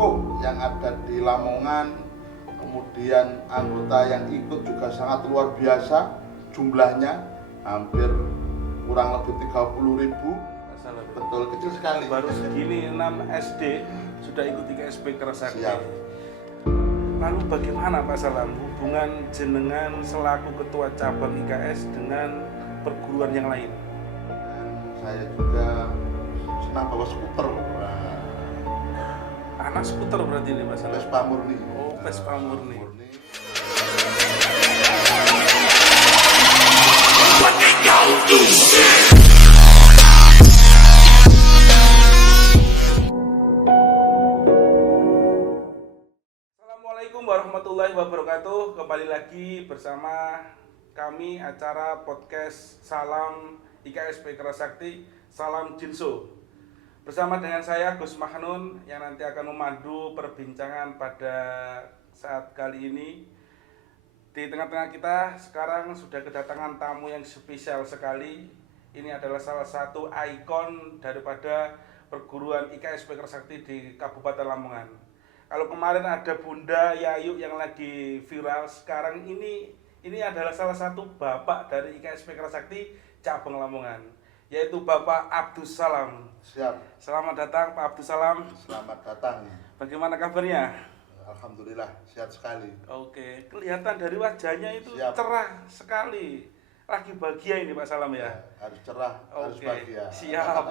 sesepuh yang ada di Lamongan, kemudian anggota yang ikut juga sangat luar biasa jumlahnya, hampir kurang lebih 30.000. Betul, kecil sekali. Baru segini 6 SD sudah ikut IKSP Kerasakti. Siap. Lalu bagaimana Pak Salam hubungan jenengan selaku ketua cabang IKS dengan perguruan yang lain? Dan saya juga senang bawa skuter. Anak skuter berarti ini Pak Salam? Vespa murni. Oh, Vespa murni. Assalamualaikum warahmatullahi wabarakatuh. Kembali lagi bersama kami acara podcast Salam IKSP Kerasakti, Salam Jinso. Bersama dengan saya Gus Mahnun yang nanti akan memandu perbincangan pada saat kali ini. Di tengah-tengah kita sekarang sudah kedatangan tamu yang spesial sekali. Ini adalah salah satu ikon daripada perguruan IKSP Kerasakti di Kabupaten Lamongan. Kalau kemarin ada Bunda Yayu yang lagi viral, sekarang ini adalah salah satu bapak dari IKSP Kerasakti cabang Lamongan, yaitu Bapak Abdus Salam. Siap. Selamat datang Pak Abdus Salam. Selamat datang. Bagaimana kabarnya? Alhamdulillah, sehat sekali. Oke, kelihatan dari wajahnya itu Siap. cerah sekali. Lagi bahagia ini Pak Salam ya? Harus cerah, harus bahagia. Siap.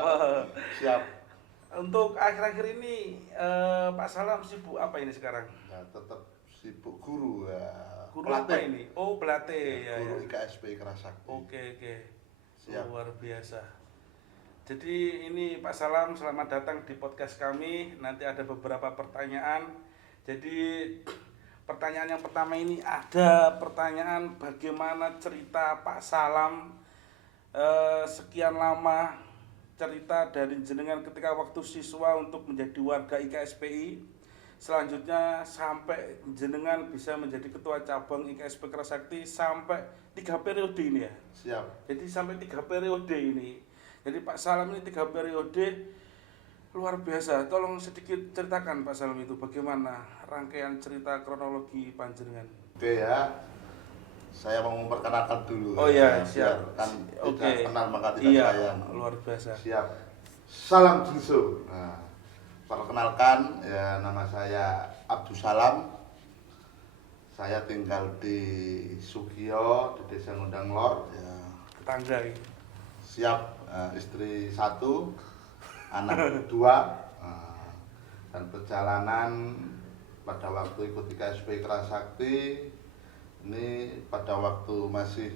Siap. Untuk akhir-akhir ini Pak Salam sibuk apa ini sekarang? Ya, tetap sibuk guru ya. Guru apa ini? Oh, pelatih ya. Guru Ya. IKSP Kerasakti. Oke. Siap. Luar biasa. Jadi ini Pak Salam, selamat datang di podcast kami. Nanti ada beberapa pertanyaan. Jadi pertanyaan yang pertama ini ada pertanyaan bagaimana cerita Pak Salam sekian lama cerita dari jenengan ketika waktu siswa untuk menjadi warga IKSPI, selanjutnya sampai jenengan bisa menjadi ketua cabang IKSP Kerasakti sampai 3 periode ini ya. Siap. Jadi sampai 3 periode ini. Jadi Pak Salam ini 3 periode luar biasa. Tolong sedikit ceritakan Pak Salam itu bagaimana rangkaian cerita kronologi panjenengan. Oke ya. Saya mau memperkenalkan dulu. Oh iya, biar siap. Kan Oke. tidak kenal maka tidak Iya, sayang. luar biasa. Siap. Salam Jinso. Nah, perkenalkan ya, nama saya Abdus Salam. Saya tinggal di Sugio, di Desa Ngundang Lor ya. Tetangga ini. Siap. Istri 1, anak 2, dan perjalanan pada waktu ikut IKSP Kerasakti ini pada waktu masih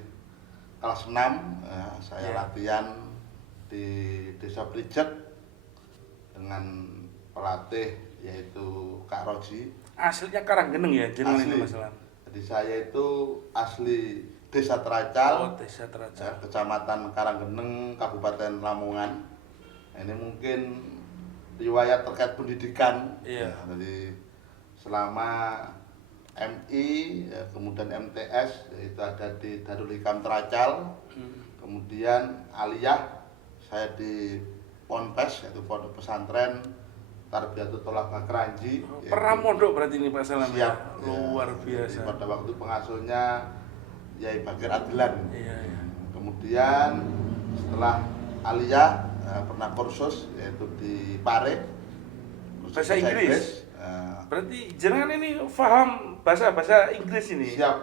kelas 6 ya, saya latihan di Desa Prijet dengan pelatih yaitu Kak Roji. Aslinya Karanggeneng ya jenengan Asli. ini Mas Salam. Jadi saya itu asli Desa Teracal. Oh, Desa Teracal. Ya, Kecamatan Karanggeneng, Kabupaten Lamongan. Ini mungkin riwayat terkait pendidikan. Iya. Ya, jadi selama MI, ya, kemudian MTS, yaitu ada di Darul Hikam Teracal. Kemudian aliyah, saya di Ponpes, yaitu Pondok Pesantren Tarbiyatul Tholaqah Kranji. Pernah mondok berarti ini Pak Salam ya? Siap. Luar Ya, biasa. jadi pada waktu pengasuhnya Yai Bakir Adilan. Iya. Kemudian setelah aliyah pernah kursus yaitu di Pare. Kursus Bahasa Inggris? Berarti jenengan ini paham bahasa Inggris ini? Siap.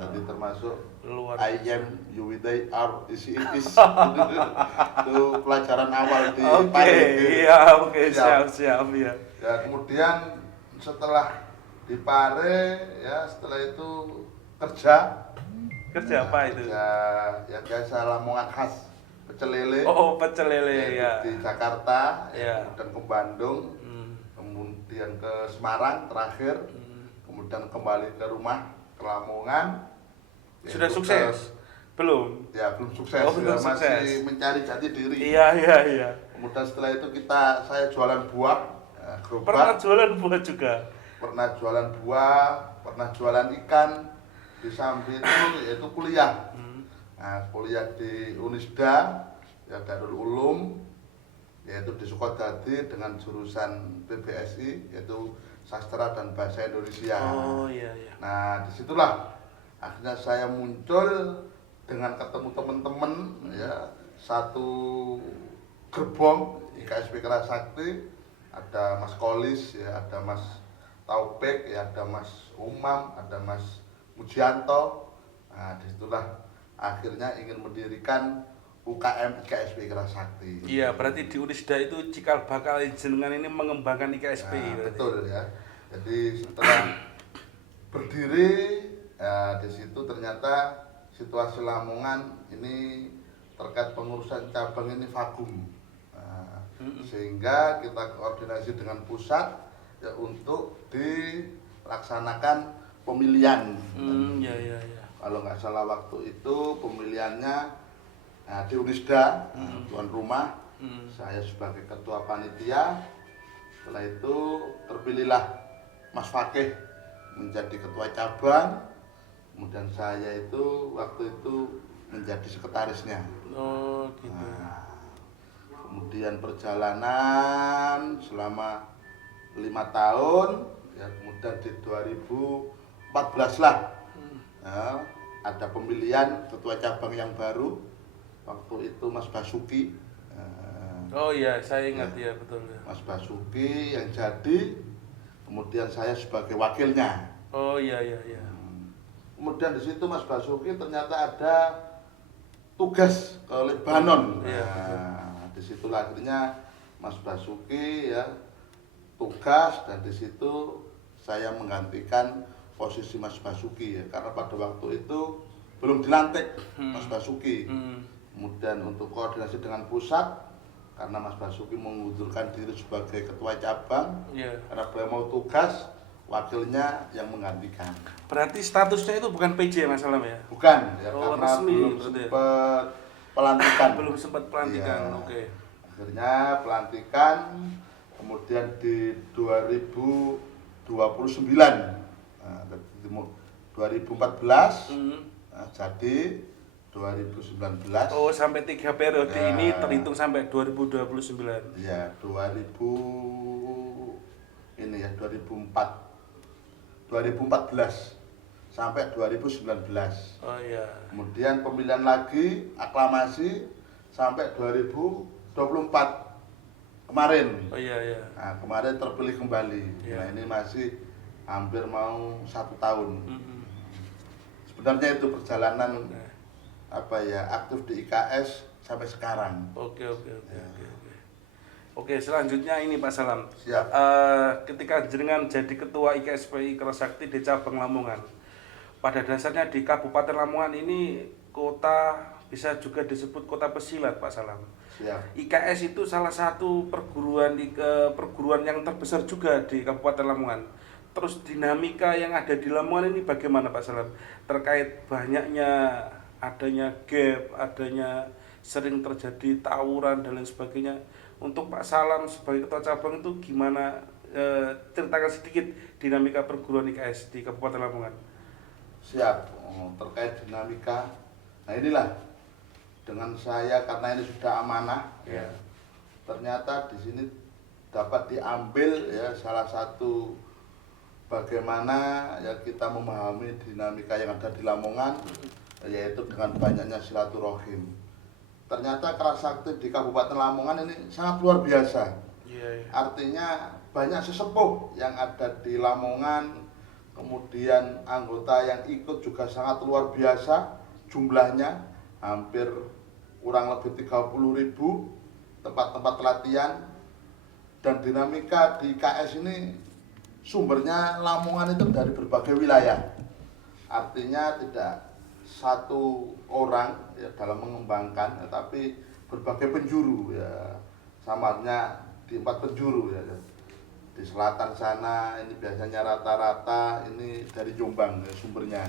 Tadi termasuk Luar I am, you with I are, is it is. Itu pelajaran awal di Oke, Pare. iya, oke, siap ya. Ya, kemudian setelah di Pare ya, setelah itu kerja Kerja apa itu? kerja ya biasa Lamongan khas pecel lele. Oh, pecel lele Yaitu ya. di Jakarta, Ya. kemudian ke Bandung, kemudian ke Semarang terakhir, kemudian kembali ke rumah ke Lamongan. Sudah Yaitu sukses? Belum. Ya belum sukses, Oh, belum ya, masih sukses. mencari jati diri. Iya. Kemudian setelah itu saya jualan buah, gerobak. Pernah jualan buah juga? Pernah jualan buah, pernah jualan ikan. Di samping itu yaitu kuliah. Nah, kuliah di Unisda, ya Darul Ulum, yaitu di Sukodadi dengan jurusan PBSI yaitu Sastra dan Bahasa Indonesia. Oh iya iya. Nah, disitulah akhirnya saya muncul dengan ketemu teman-teman ya, satu gerbong IKSP Kerasakti, ada Mas Kolis ya, ada Mas Taufik ya, ada Mas Umam, ada Mas Mujianto. Nah, disitulah akhirnya ingin mendirikan UKM IKSP Kerasakti. Iya, berarti di Unisda itu cikal bakal jenengan ini mengembangkan IKSP. Nah, betul ya. Jadi setelah berdiri ya, di situ ternyata situasi Lamongan ini terkait pengurusan cabang ini vakum. Nah, sehingga kita koordinasi dengan pusat ya untuk dilaksanakan pemilihan. Iya iya iya. Kalau nggak salah waktu itu pemilihannya di Unisda, tuan rumah. Saya sebagai ketua panitia. Setelah itu terpilihlah Mas Fakih menjadi ketua cabang. Kemudian saya itu waktu itu menjadi sekretarisnya. Oh gitu. Nah, kemudian perjalanan selama 5 tahun ya, kemudian di 2014 lah ya, ada pemilihan ketua cabang yang baru. Waktu itu Mas Basuki. Oh iya, saya ingat ya, betul ya. Mas Basuki yang jadi, kemudian saya sebagai wakilnya. Oh iya iya iya. Kemudian di situ Mas Basuki ternyata ada tugas ke Lebanon. Iya, Nah, disitulah akhirnya Mas Basuki ya tugas, dan di situ saya menggantikan posisi Mas Basuki ya, karena pada waktu itu belum dilantik Mas Basuki. Kemudian untuk koordinasi dengan pusat, karena Mas Basuki mengundurkan diri sebagai ketua cabang, karena beliau mau tugas, wakilnya yang menggantikan. Berarti statusnya itu bukan PJ Mas Alam ya? Bukan ya, Oh, karena resmi, belum sempat pelantikan. Belum sempat pelantikan, Iya. oke. Akhirnya pelantikan, kemudian di 2029, nah, 2014, nah, jadi 2019. Oh, sampai 3 periode Ya. ini terhitung sampai 2029. Ya, 2014 sampai 2019. Oh iya. Kemudian pemilihan lagi aklamasi sampai 2024 kemarin. Oh iya iya. Nah, kemarin terpilih kembali. Iya. Nah, ini masih hampir mau 1 tahun. Sebenarnya itu perjalanan aktif di IKS sampai sekarang. Oke. Oke, selanjutnya ini Pak Salam. Siap. Ketika jenengan jadi ketua IKSPI Kerasakti di cabang Lamongan, pada dasarnya di Kabupaten Lamongan ini kota bisa juga disebut kota pesilat Pak Salam. Siap. IKS itu salah satu perguruan yang terbesar juga di Kabupaten Lamongan. Terus dinamika yang ada di Lamongan ini bagaimana Pak Salam? Terkait banyaknya adanya gap, adanya sering terjadi tawuran dan lain sebagainya. Untuk Pak Salam sebagai ketua cabang itu gimana? Ceritakan sedikit dinamika perguruan IKS di Kabupaten Lamongan. Siap. Terkait dinamika, nah inilah dengan saya, karena ini sudah amanah ya, ternyata di sini dapat diambil ya salah satu bagaimana ya kita memahami dinamika yang ada di Lamongan, yaitu dengan banyaknya silaturahim. Ternyata Kerasakti di Kabupaten Lamongan ini sangat luar biasa. Artinya banyak sesepuh yang ada di Lamongan, kemudian anggota yang ikut juga sangat luar biasa jumlahnya, hampir kurang lebih 30.000 tempat-tempat pelatihan. Dan dinamika di IKS ini sumbernya Lamongan itu dari berbagai wilayah. Artinya tidak satu orang ya dalam mengembangkan, tapi berbagai penjuru ya, samarnya di 4 penjuru ya. Di selatan sana ini biasanya rata-rata ini dari Jombang ya, sumbernya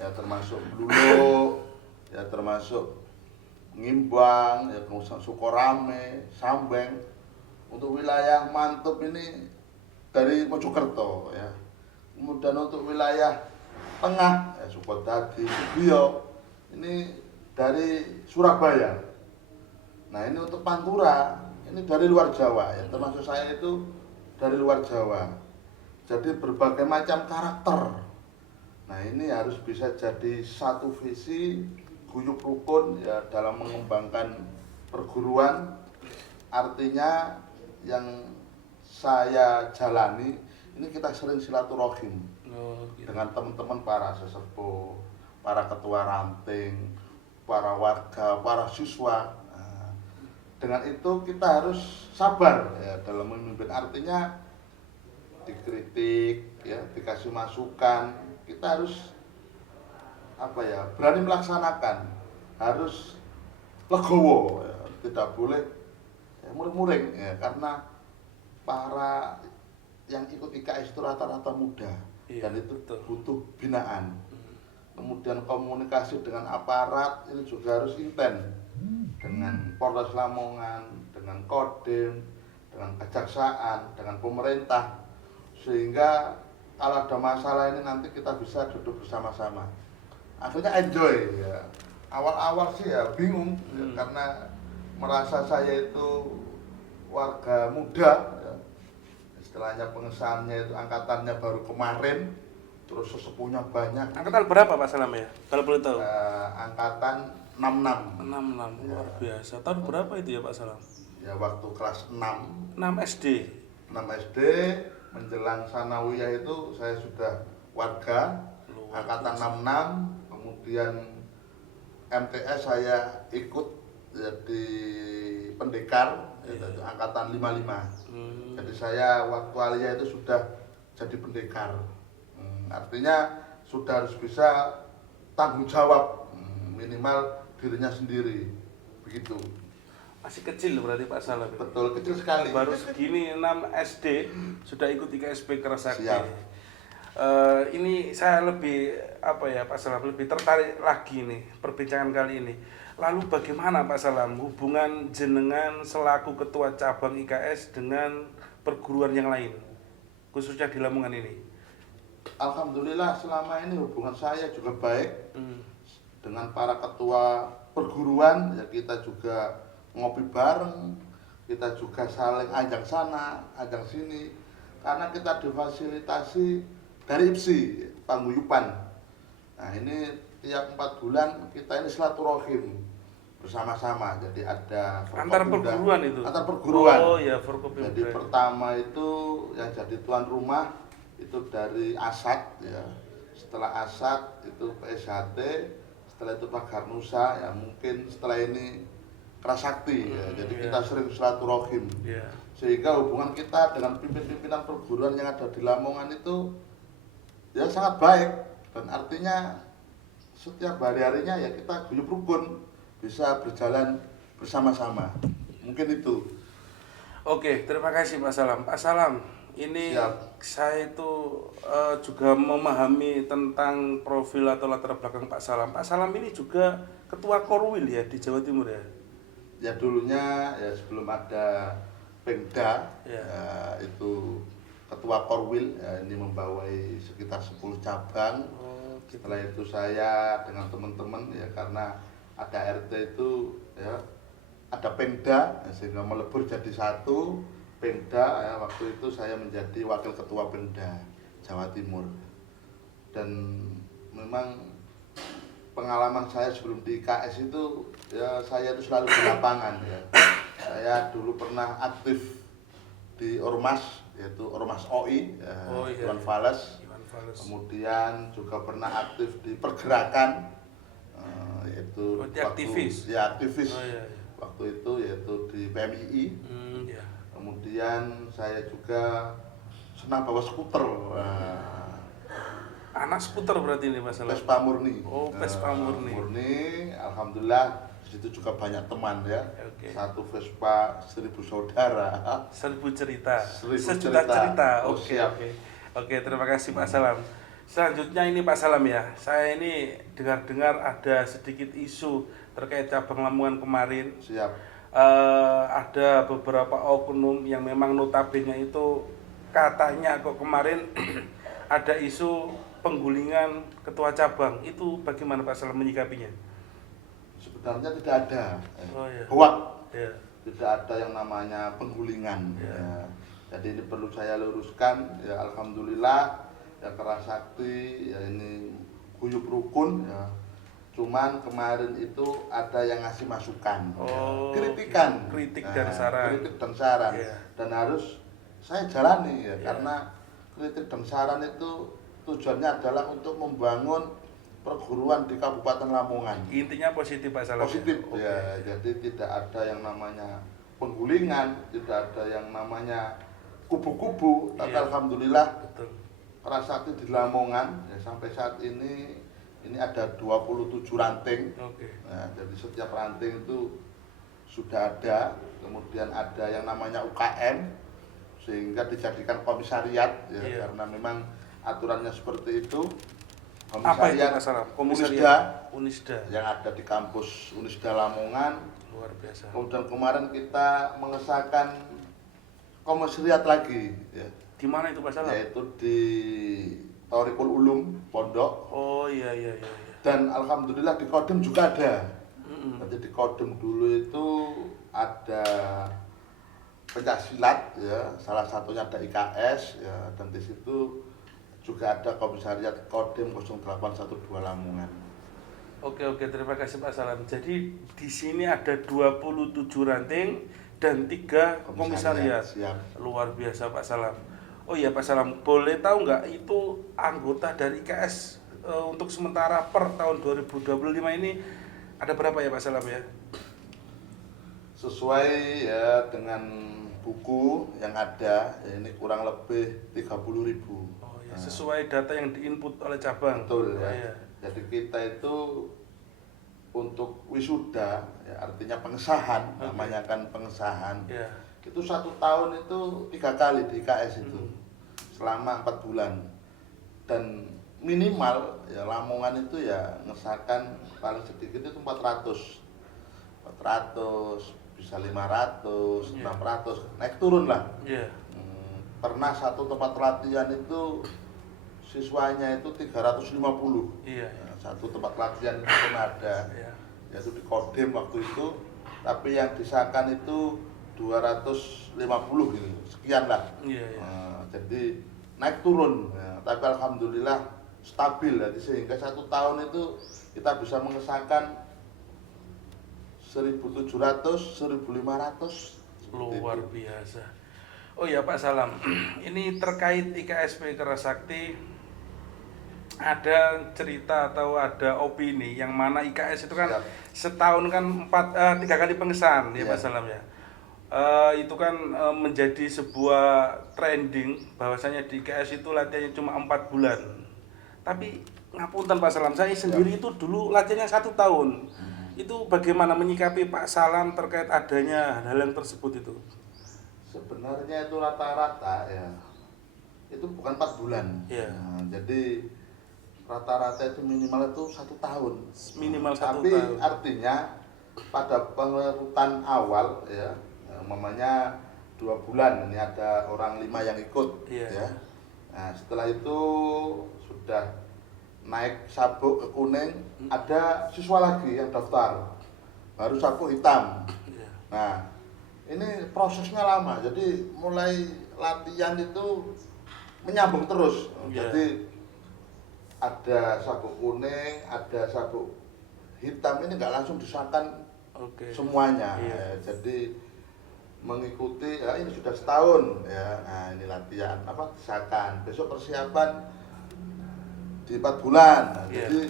ya, termasuk Bluluk ya, termasuk Ngimbang ya, kemudian Sukorame, Sambeng. Untuk wilayah Mantep ini dari Mojokerto ya. Kemudian untuk wilayah tengah ya, Sukodadi, Sugiyo ini dari Surabaya. Nah, ini untuk Pantura ini dari luar Jawa ya, termasuk saya itu dari luar Jawa. Jadi berbagai macam karakter. Nah ini harus bisa jadi satu visi guyup rukun ya dalam mengembangkan perguruan. Artinya yang saya jalani ini kita sering silaturahim dengan teman-teman para sesepuh, para ketua ranting, para warga, para siswa. Nah, dengan itu kita harus sabar ya dalam memimpin. Artinya dikritik ya, dikasih masukan, kita harus berani melaksanakan, harus legowo ya, tidak boleh muring-muring ya, karena para yang ikut IKS itu rata-rata muda dan itu butuh binaan. Kemudian komunikasi dengan aparat ini juga harus intens, dengan Polres Lamongan, dengan Kodim, dengan kejaksaan, dengan pemerintah, sehingga kalau ada masalah ini nanti kita bisa duduk bersama-sama. Akhirnya enjoy ya. Awal-awal sih ya bingung ya, karena merasa saya itu warga muda ya. Istilahnya pengesahannya itu angkatannya baru kemarin, terus sesepuhnya banyak. Angkatan berapa Pak Salam ya? Kalau boleh tahu. Angkatan 66. 66, luar biasa. Tahun berapa itu ya Pak Salam? Ya waktu kelas 6. 6 SD. 6 SD menjelang sanawiyah itu saya sudah warga angkatan 66, kemudian MTS saya ikut jadi pendekar yaitu angkatan 55. Jadi saya waktu aliyah itu sudah jadi pendekar. Artinya sudah harus bisa tanggung jawab minimal dirinya sendiri. Begitu. Masih kecil berarti Pak Salam. Betul, kecil sekali. Baru segini 6 SD sudah ikut IKSP Kerasakti. Siap. Ini saya lebih Pak Salam lebih tertarik lagi nih perbincangan kali ini. Lalu bagaimana Pak Salam hubungan jenengan selaku ketua cabang IKS dengan perguruan yang lain, khususnya di Lamongan ini? Alhamdulillah selama ini hubungan saya juga baik dengan para ketua perguruan. Ya kita juga ngopi bareng, kita juga saling ajak sana, ajak sini, karena kita difasilitasi dari IPSI, paguyuban. Nah ini tiap 4 bulan kita ini silaturahim bersama-sama. Jadi ada antar perguruan itu? Antar perguruan. Oh ya, Forkopimda. Jadi pertama itu yang jadi tuan rumah itu dari ASAD ya. Setelah ASAD itu PSHT, setelah itu Pagarnusa ya, mungkin setelah ini Kerasakti ya. Jadi kita sering silaturahim. Sehingga hubungan kita dengan pimpinan perguruan yang ada di Lamongan itu ya sangat baik, dan artinya setiap hari-harinya ya kita guyup rukun, bisa berjalan bersama-sama. Mungkin itu. Oke, terima kasih Pak Salam. Pak Salam, ini Siap. saya itu juga memahami tentang profil atau latar belakang Pak Salam. Pak Salam ini juga ketua Korwil ya di Jawa Timur ya? Ya dulunya ya sebelum ada Pemda ya. Itu ketua Korwil ya, ini membawai sekitar 10 cabang. Gitu. Setelah itu saya dengan teman-teman ya, karena ada RT itu ya, ada Pemda ya, sehingga melebur jadi satu Pemda ya. Waktu itu saya menjadi wakil ketua Pemda Jawa Timur, dan memang pengalaman saya sebelum di IKS itu ya, saya itu selalu di lapangan ya. Saya dulu pernah aktif di Ormas, yaitu Ormas OI ya, Iwan Fales. Kemudian juga pernah aktif di pergerakan yaitu aktivis. Ya aktivis. Iya. Waktu itu yaitu di PMII. Ya. Kemudian saya juga senang bawa skuter. Anak skuter berarti ini masalah. Vespa murni. Oh, Vespa murni. Murni, alhamdulillah di situ juga banyak teman ya. Okay. Satu Vespa 1000 saudara. 1000 cerita. 1000 sejuta cerita. Oh, Oke. siap. Oke, terima kasih Pak Salam. Selanjutnya ini Pak Salam ya. Saya ini dengar-dengar ada sedikit isu terkait cabang Lamongan kemarin. Siap. Ada beberapa oknum yang memang notabene itu katanya kok kemarin ada isu penggulingan ketua cabang. Itu bagaimana Pak Salam menyikapinya? Sebenarnya tidak ada. Oh, iya. Hoak. Ya. tidak ada yang namanya penggulingan. Ya. Jadi ini perlu saya luruskan. Ya, alhamdulillah ya Kerasakti ya ini guyub rukun ya. Cuman kemarin itu ada yang ngasih masukan, kritikan, kritik dan saran. Kritik dan saran. Dan harus saya jalani ya, karena kritik dan saran itu tujuannya adalah untuk membangun perguruan di Kabupaten Lamongan. Intinya positif Pak Salam. Positif ya. Jadi tidak ada yang namanya penggulingan, tidak ada yang namanya kubu-kubu. Tapi alhamdulillah Kerasakti di Lamongan ya, sampai saat ini ada 27 ranting. Nah, jadi setiap ranting itu sudah ada. Kemudian ada yang namanya UKM sehingga dijadikan komisariat ya, karena memang aturannya seperti itu. Komisariat Unisda yang ada di kampus Unisda Lamongan. Luar biasa. Kemudian kemarin kita mengesahkan komisariat lagi ya. Di mana itu Pak Salam? Yaitu di Thoriqul Ulum Pondok. Oh iya. Dan alhamdulillah di Kodim juga ada. Jadi di Kodim dulu itu ada pencaksilat ya, salah satunya ada IKS ya, dan di situ juga ada komisariat Kodim 0812 Lamongan. Oke, terima kasih Pak Salam. Jadi di sini ada 27 ranting dan 3 komisariat. Luar biasa Pak Salam. Oh iya Pak Salam, boleh tahu nggak itu anggota dari IKS untuk sementara per tahun 2025 ini ada berapa ya Pak Salam ya? Sesuai ya dengan buku yang ada ya, ini kurang lebih 30.000. Sesuai data yang diinput oleh cabang. Betul ya. Jadi kita itu untuk wisuda ya, artinya pengesahan, namanya kan pengesahan. Itu 1 tahun itu 3 kali di IKS itu selama 4 bulan. Dan minimal ya Lamongan itu ya ngesahkan paling sedikit itu 400 bisa 500, 600, naik turun lah. Pernah satu tempat latihan itu siswanya itu 350. Nah, satu tempat latihan itu pun ada, yaitu di Kodim waktu itu, tapi yang disahkan itu 250 gitu, sekian lah. Jadi naik turun, ya. Tapi alhamdulillah stabil, jadi sehingga 1 tahun itu kita bisa mengesahkan 1.700, 1.500. Luar biasa. Oh ya Pak Salam, ini terkait IKSP Kerasakti, ada cerita atau ada opini yang mana IKS itu kan setahun kan 3 kali pengesahan ya Pak Salam ya. Itu kan menjadi sebuah trending bahwasanya di IKS itu latihannya cuma 4 bulan. Tapi ngapunten Pak Salam, saya sendiri itu dulu latihannya 1 tahun. Itu bagaimana menyikapi Pak Salam terkait adanya hal yang tersebut itu? Sebenarnya itu rata-rata ya, itu bukan 4 bulan. Nah, jadi rata-rata itu minimal itu 1 tahun. Minimal 1 tahun. Tapi artinya pada pengerutan awal ya, umpamanya 2 bulan, ini ada orang 5 yang ikut ya. Nah, setelah itu sudah naik sabuk ke kuning, ada siswa lagi yang daftar, baru sabuk hitam. Nah, ini prosesnya lama, jadi mulai latihan itu menyambung terus. Jadi ada sabuk kuning, ada sabuk hitam, ini nggak langsung disahkan semuanya. Jadi mengikuti, ya ini sudah setahun ya. Nah ini latihan disahkan. Besok persiapan di 4 bulan. Nah, jadi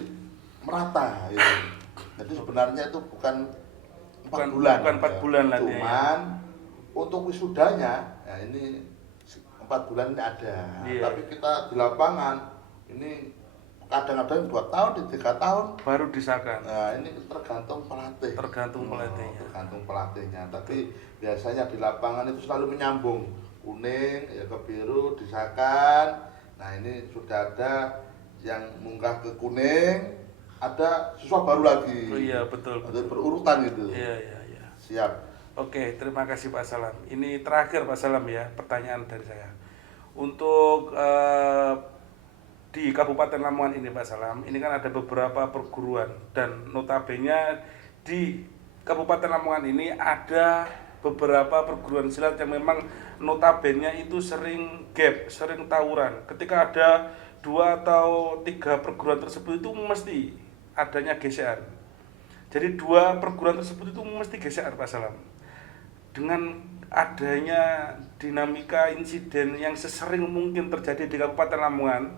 merata. Gitu. Jadi sebenarnya itu bukan 4 bulan. Bukan 4 bulan latihan. Cuman untuk wisudanya, ya ini 4 bulan ini ada. Tapi kita di lapangan ini kadang-kadang 2 tahun, 3 tahun baru disahkan. Nah, ini tergantung pelatih. Tergantung pelatihnya. Tapi biasanya di lapangan itu selalu menyambung. Kuning ya ke biru disahkan. Nah, ini sudah ada yang munggah ke kuning, ada siswa baru lagi. Oh iya, betul. Jadi berurutan gitu. Iya. Siap. Oke, terima kasih Pak Salam. Ini terakhir Pak Salam ya, pertanyaan dari saya. Untuk di Kabupaten Lamongan ini Pak Salam, ini kan ada beberapa perguruan dan notabene di Kabupaten Lamongan ini ada beberapa perguruan silat yang memang notabene itu sering gap, sering tawuran. Ketika ada 2 atau 3 perguruan tersebut itu mesti adanya gesekan. Jadi 2 perguruan tersebut itu mesti gesekan Pak Salam. Dengan adanya dinamika insiden yang sesering mungkin terjadi di Kabupaten Lamongan,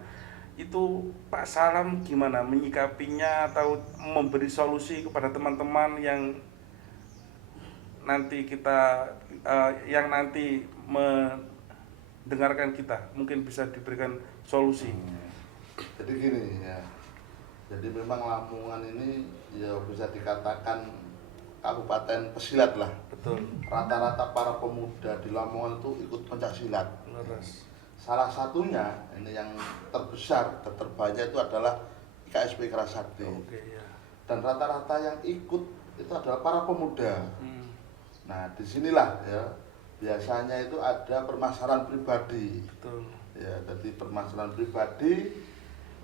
itu Pak Salam gimana menyikapinya atau memberi solusi kepada teman-teman yang nanti yang nanti mendengarkan kita, mungkin bisa diberikan solusi. Jadi gini ya, jadi memang Lamongan ini ya bisa dikatakan kabupaten pesilat lah. Betul. Rata-rata para pemuda di Lamongan itu ikut pencak silat. Leres. Salah satunya ini yang terbesar dan terbanyak itu adalah IKSP Kerasakti. Oke, ya. Dan rata-rata yang ikut itu adalah para pemuda. Nah disinilah ya biasanya itu ada permasalahan pribadi. Betul. Ya, jadi permasalahan pribadi,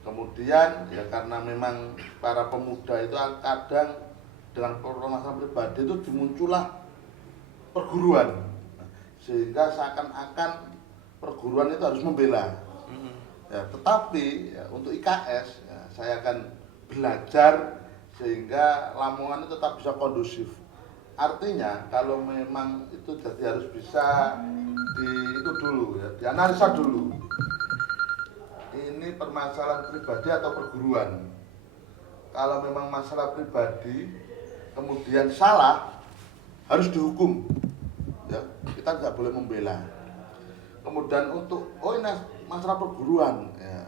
kemudian ya karena memang para pemuda itu kadang dengan permasalahan pribadi itu dimuncullah perguruan, sehingga seakan-akan perguruan itu harus membela. Ya, tetapi ya, untuk IKS ya, saya akan belajar sehingga Lamongan itu tetap bisa kondusif. Artinya kalau memang itu jadi harus bisa itu dulu ya, dianalisa dulu. Ini permasalahan pribadi atau perguruan. Kalau memang masalah pribadi kemudian salah, harus dihukum. Ya, kita tidak boleh membela. Kemudian untuk ini masalah perguruan ya.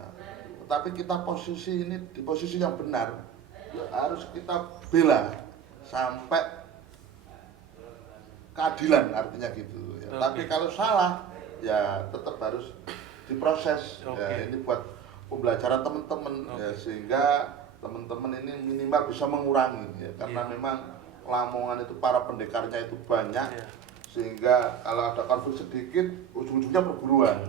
Tetapi kita posisi ini di posisi yang benar, ya, harus kita bela sampai keadilan, artinya gitu ya. Tapi kalau salah ya tetap harus diproses. Ya, ini buat pembelajaran teman-teman ya, sehingga teman-teman ini minimal bisa mengurangi ya, karena memang Lamongan itu para pendekarnya itu banyak, sehingga kalau ada konflik sedikit ujung-ujungnya perguruan.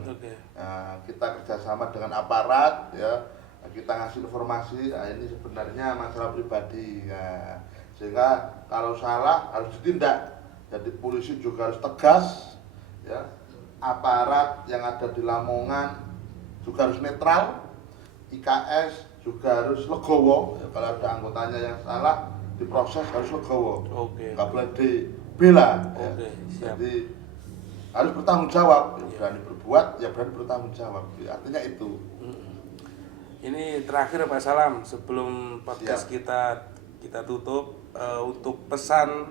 Nah, kita kerjasama dengan aparat ya, kita ngasih informasi, nah, ini sebenarnya masalah pribadi ya. Sehingga kalau salah harus ditindak. Jadi polisi juga harus tegas ya, aparat yang ada di Lamongan juga harus netral, IKS juga harus legowo ya, kalau ada anggotanya yang salah diproses harus legowo, nggak boleh dibela ya. Jadi harus bertanggung jawab ya, berani berbuat ya berani bertanggung jawab ya, artinya itu. Ini terakhir Pak Salam sebelum podcast kita tutup, untuk pesan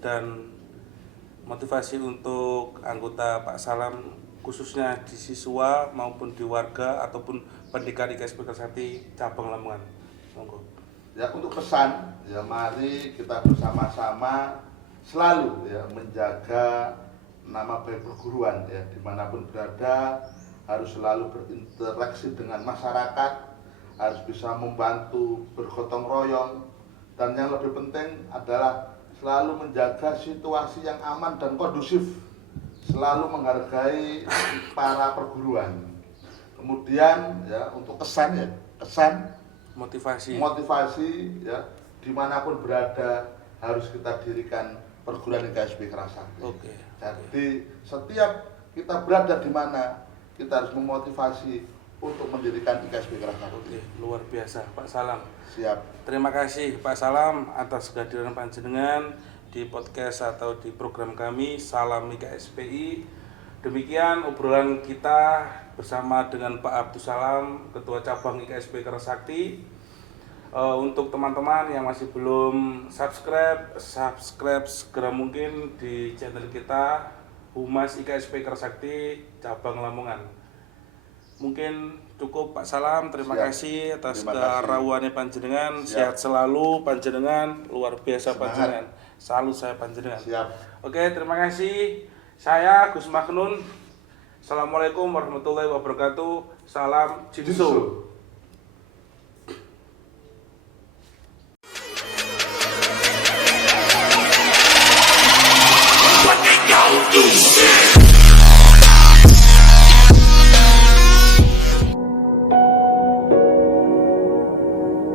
dan motivasi untuk anggota Pak Salam khususnya di siswa maupun di warga ataupun pendekar IKSP Kerasakti cabang Lamongan. Monggo. Ya, untuk pesan ya, mari kita bersama-sama selalu ya menjaga nama baik perguruan ya, dimanapun berada harus selalu berinteraksi dengan masyarakat, harus bisa membantu bergotong royong, dan yang lebih penting adalah selalu menjaga situasi yang aman dan kondusif, selalu menghargai para perguruan. Kemudian ya untuk kesan motivasi ya, dimanapun berada harus kita dirikan perguruan IKSP Kerasakti. Jadi setiap kita berada di mana kita harus memotivasi untuk mendirikan IKSP Kerasakti. Luar biasa Pak Salam. Siap. Terima kasih Pak Salam atas kehadiran panjenengan di podcast atau di program kami Salam IKSPI. Demikian obrolan kita bersama dengan Pak Abdus Salam, Ketua Cabang IKSP Kerasakti. Untuk teman-teman yang masih belum subscribe segera mungkin di channel kita Humas IKSP Kerasakti Cabang Lamongan. Mungkin cukup Pak Salam, terima kasih atas kerawannya panjenengan. Sehat selalu panjenengan, luar biasa panjenengan. Salut saya panjenengan. Oke, terima kasih. Saya Gus Maknun. Assalamualaikum warahmatullahi wabarakatuh. Salam Jinso.